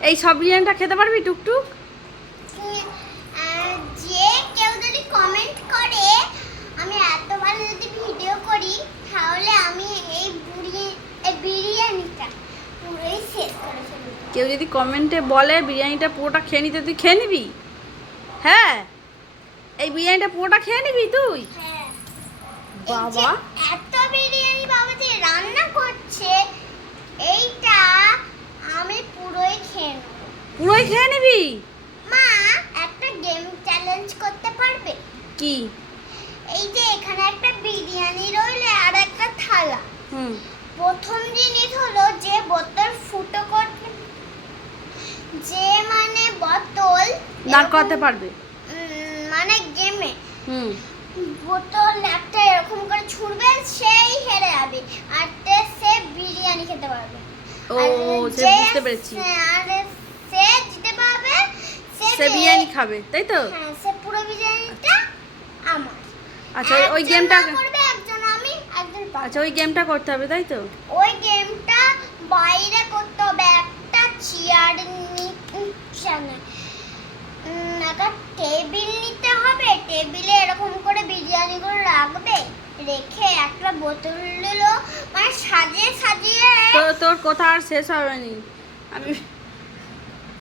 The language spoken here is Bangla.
এই সব বিরিয়ানিটা খেতে পারবি টুকটুক? যে কেউ যদি কমেন্ট করে আমি এত ভালো যদি ভিডিও করি তাহলে আমি এই বিরিয়ানিটা পুরোই শেষ করে কেউ যদি কমেন্টে বলে বিরিয়ানিটা পুরোটা খেয়ে নিতে তুই খেয়ে নিবি? হ্যাঁ? এই বিরিয়ানিটা পুরোটা খেয়ে নিবি তুই? হ্যাঁ। বাবা। এত বিরিয়ানি বাবা যে রান্না করছে এইটা আমি পুরোই খেয়ে নেব পুরোই খেয়ে নিবি? মা একটা গেম চ্যালেঞ্জ করতে পারবে? কি? এই যে এখানে একটা বিরিয়ানি রইলে আর একটা থালা। হুম। প্রথম জিনিস হলো যে বোতল ফুটো করতে যে মানে বোতল দাঁড় করাতে পারবে? মানে গেমে। হুম। বোতল একটা এরকম করে ছুড়বে সেই হেরে যাবে। আর সে বিরিয়ানি খেতে পারবে। ও বুঝতে পেরেছি। আর জিতে পারবে সে বিরিয়ানি খাবে। তাই তো? হ্যাঁ সে পুরো বিরিয়ানিটা আমার। আচ্ছা ওই- গেমটা করবে একজন আমি একজন আচ্ছা ওই গেমটা করতে হবে তাই তো? ওই গেমটা বাইরে করতে হবে একটা চেয়ার নিচে একটা টেবিল নিতে হবে টেবিলে এরকম করে বিরিয়ানিগুলো রাখবে রেখে একটা বোতল দিল মানে সাজিয়ে সাজিয়ে তো তোর কথা আর শেষ হবেনি আমি